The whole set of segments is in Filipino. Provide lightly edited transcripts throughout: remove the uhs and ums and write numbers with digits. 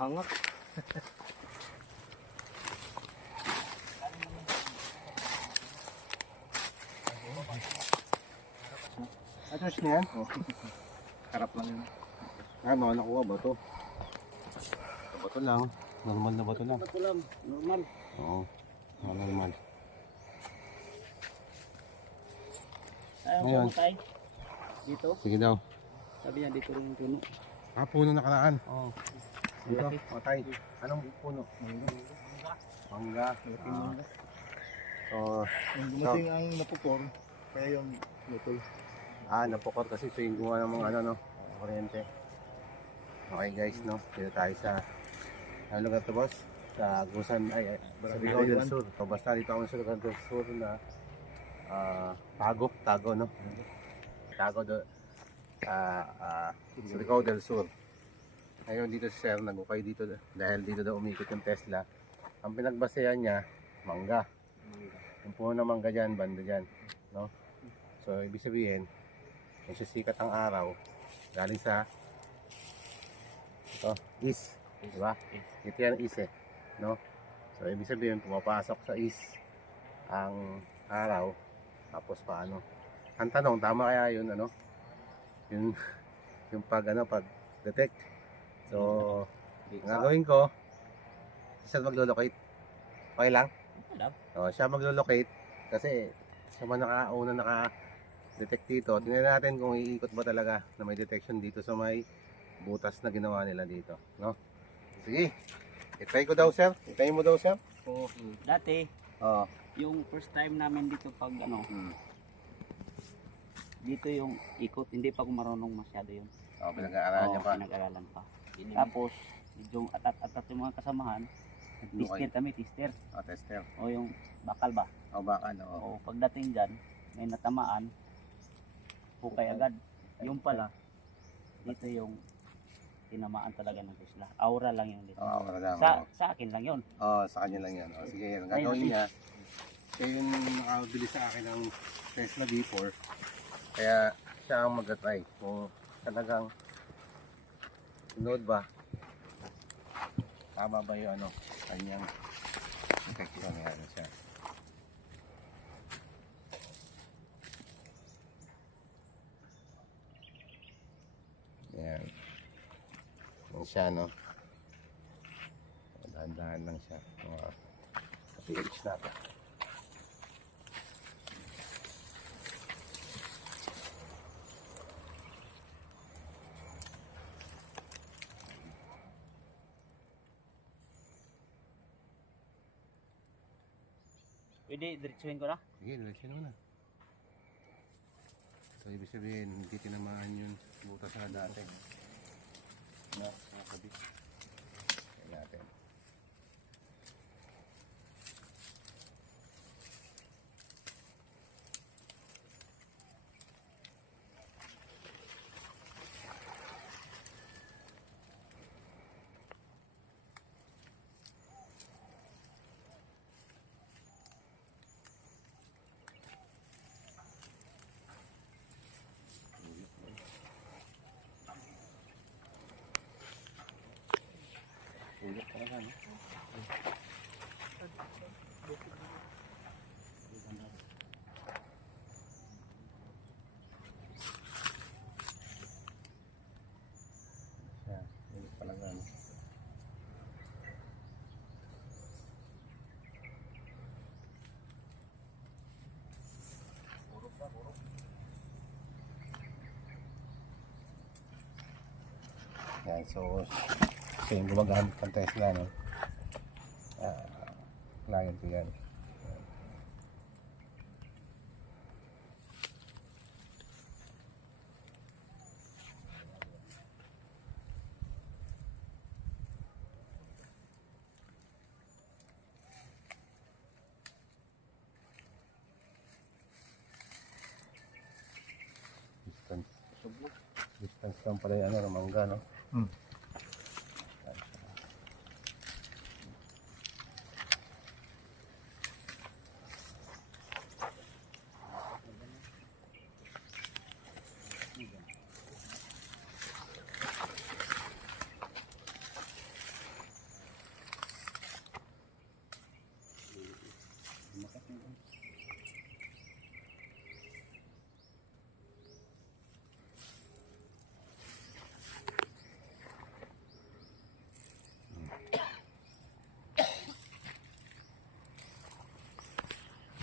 hangak. Atos na yan? Oh. Harap lang yun. Ano, nakuha ba ito? Bato lang. Normal na bato lang. Bato lang, normal. Oo. Normal. Ayaw Ngayon. ko tayo. Dito. Sige daw. Sabi niya dito rin yung puno. Ah, puno nakaraan. Oo. Dito, matay. Anong puno? Mangga. Mangga. So, Dumating ang napupor, kaya yung lutol. napukor kasi ito yung gumawa ng mga ano, no? Kuryente. Okay guys, no? Dito tayo sa ano lugar to, boss? Sa Gusan, sa Surigao del Sur. So, basta dito ako sa Surigao del Sur na Tago, no? Tago do Surigao del Sur. Ngayon dito si Sir, nag-ukay dito dahil dito daw umikot yung Tesla. Ang pinagbasehan niya, mangga. Yung puno ng mangga dyan, banda dyan, no? So, ibig sabihin, kung sisikat ang araw, galing sa ito, east, di ba? Ito yan east eh, no? So, ibig sabihin, pumapasok sa east ang araw, tapos paano? Ang tanong, tama kaya yun, ano? Yung pag detect. So, ang gagawin ko, siya maglo-locate. Okay lang? Siya maglo-locate kasi siya man una naka-detect dito. Tingnan natin kung iikot ba talaga na may detection dito sa may butas na ginawa nila dito, no? Sige. I-try ko daw, sir. I-try mo daw, sir. Oo. Dati, Oo. yung first time namin dito pag dito yung ikot, hindi pa ako marunong masyado yun. Pinag-aaralan niya pa. Pinag-aralan pa. Tapos, medyo atat-atat yung mga kasamahan. Tester kami, tester. Tester. O yung bakal ba? Bakal, oo. O pagdating dyan, may natamaan, hukay agad. Yung pala, dito yung tinamaan talaga ng Tesla. Aura lang yun dito. Aura lang. Sa akin lang yun. Sa kanya lang yan. Sige, ang gagawin niya. Siya yung nakabili sa akin ng Tesla V4. Kaya siya ang mag-try. Kung talagang sunod ba, tama ba yung kanyang detection niya siya. Yan. Yan siya, no? Dahan-dahan lang siya. Mga PH natin. Pwede, diretsuhin ko na. Sige, diretso na. So, ibig sabihin, hindi tinamaan yung butas na dati. Nakakabit. Kaya natin. Ulit talaga, no? Ulit talaga, no? Yan, so yung gumagamit ng Tesla, no? Client ko yan. Distance lang pala yung mangga, no?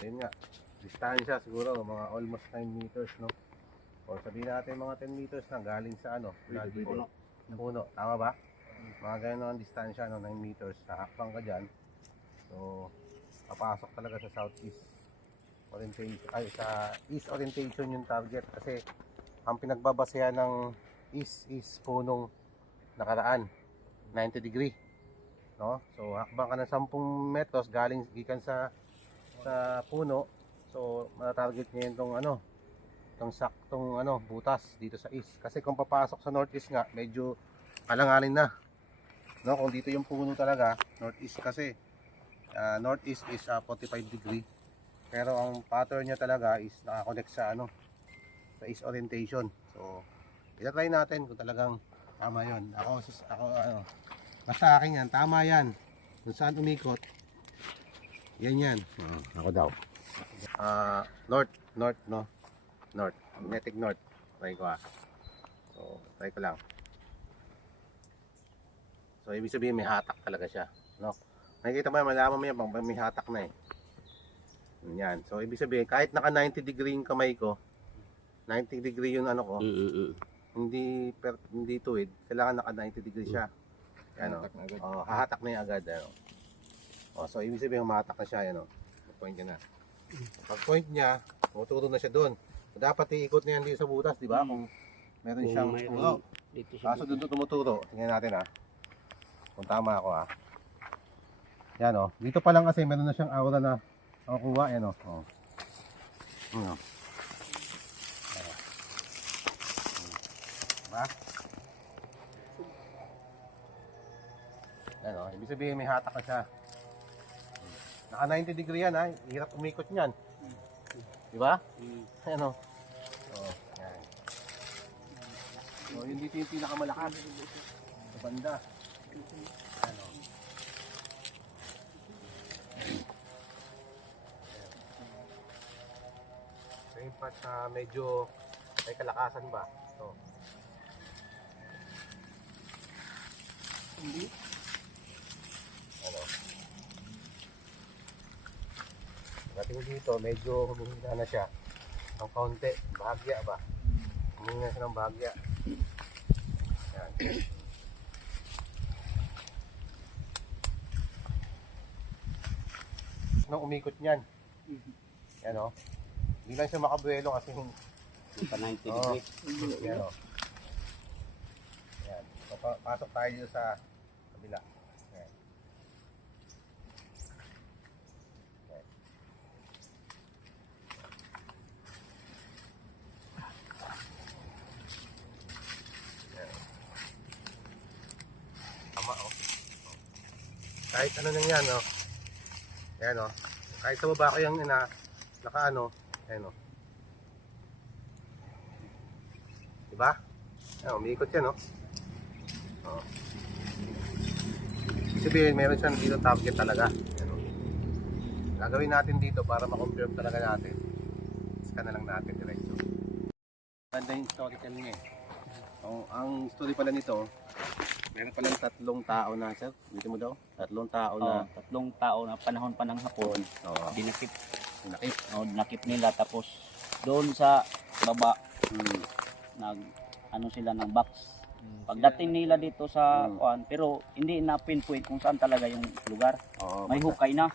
ayun nga, distansya siguro mga almost 9 meters, no? O sabihin natin mga 10 meters na galing sa ano, puno. Tama ba? Mga ganyan ang distansya, no? 9 meters, hakbang ka dyan. So, papasok talaga sa southeast orientation, ay sa east orientation yung target kasi ang pinagbabasehan ng east is punong nakaraan, 90 degree. No? So hakbang ka ng 10 metros galing gikan sa puno. So matatarget niya yung tong saktong butas dito sa east. Kasi kung papasok sa northeast nga, medyo alanganin na. No, kung dito yung puno talaga, northeast kasi northeast is 45 degree. Pero ang pattern niya talaga is nakakonect sa sa east orientation. So i-try natin kung talagang tama 'yon. Ako basta akin yan, tama yan. Kung saan umikot, yan. Ako daw. North, no? North. Magnetic north. Try ko So, try ko lang. So, ibig sabihin may hatak talaga siya. No? Nakikita mo yan, malaman mo yan, may hatak na eh. Yan. So, ibig sabihin, kahit naka 90 degree yung kamay ko, 90 degree yung ko, hindi tuwid, kailangan naka 90 degree siya. Yan o. Hahatak na yung agad. So, ibig sabihin, humahatak na siya. Yan o. Point niya na. Pag point niya, tumuturo na siya doon. So, dapat iikot na yan dito sa butas, di ba? Kung meron siyang turo. Kaso doon tumuturo. Tingnan natin kung tama ako Yan o. Dito pa lang kasi meron na siyang aura na nakukuha. Yan o. Diba? Ano, ibig sabihin may hatak na siya. Naka 90 degree yan hirap umikot niyan. Di ba? Ano? Yan. So, yun dito yung pinakamalakas. Sa banda. Ano? Sa impact na medyo may kalakasan ba? So, hindi. Pagdating dito, medyo humihina na siya ng kaunti, bahagya ba? Humihina siya ng bahagya. Yan. Nung umikot niyan. Yan o. Hindi lang siya makabuelo kasi pa 90 degree. Yan o. Yan. So, pasok tayo dito sa kabila. Yan. Kahit ano nang yan, Ayan, kahit sa baba ko yung ayan, diba? Ayan, umiikot yan, Sabihin, meron siyang dito target talaga. Ayan, gagawin natin dito para ma-confirm talaga natin. Scan na lang natin diretso. Ganda yung historical niya ang story pala nito, meron palang 3 tao na, sir. Dito mo daw? 3 tao na. 3 tao na panahon pa ng hapon. Dinakip. Dinakip nila. Tapos doon sa baba, sila ng box. Pagdating nila dito sa pero hindi na pinpoint kung saan talaga yung lugar. May hukay na.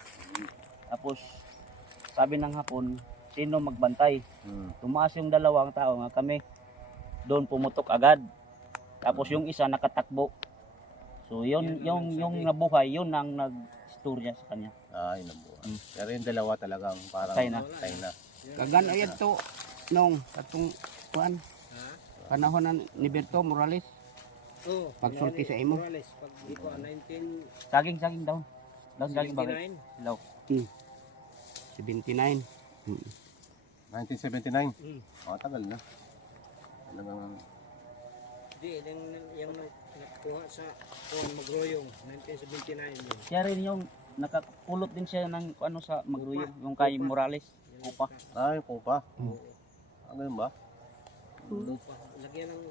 Tapos sabi ng hapon, sino magbantay? Tumaas yung 2 tao nga kami. Doon pumutok agad. Tapos yung isa nakatakbo. So yung nabuhay, yun ang nag-istorya sa kanya. Yun ang buhay. Pero yung 2 talagang parang Patay na. Kagan ayad to nung katong kuan panahon ni Berto Morales. Pagsulti sa imo. Morales pag di ko 19 Saging daw. Saging bagay. 79. Hello. 79. 1979. Tagal na. Talagang Di yung nakuha sa Magroyong 1979 yun. Siya rin yung nakapulot din siya ng sa Magruyong, yung kay Morales. Kupa. yung kupa. Ganun ba? Lagyan ng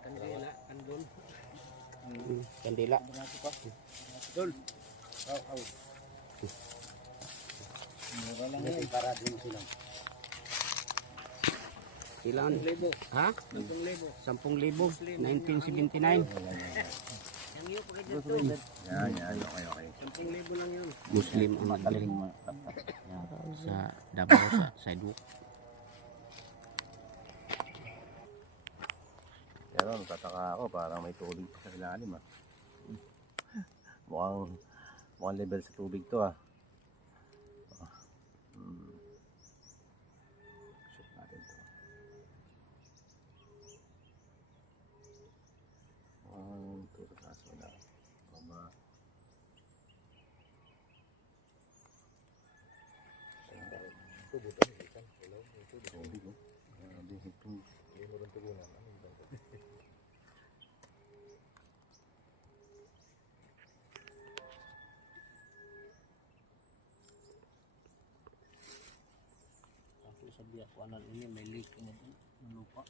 kandila, kandol. Kandila. Mura lang May yan. para din sila. Ilan? 10,000. Ha? 10,000. 10,000. 1979. Yang iyo pakita to. Yan, okay. 10,000 lang yun. Muslim ang Madaling galing mo. sa Davao sa sidewalk. Pero natataka ako, parang may tubig sa ilalim ah. Mukhang level sa tubig to ah. Shoot natin to. Ito sa taas wala. Mama. Tubig oh. Grabe, ito. Tapos sabi ako, ano ini may leak na lupa.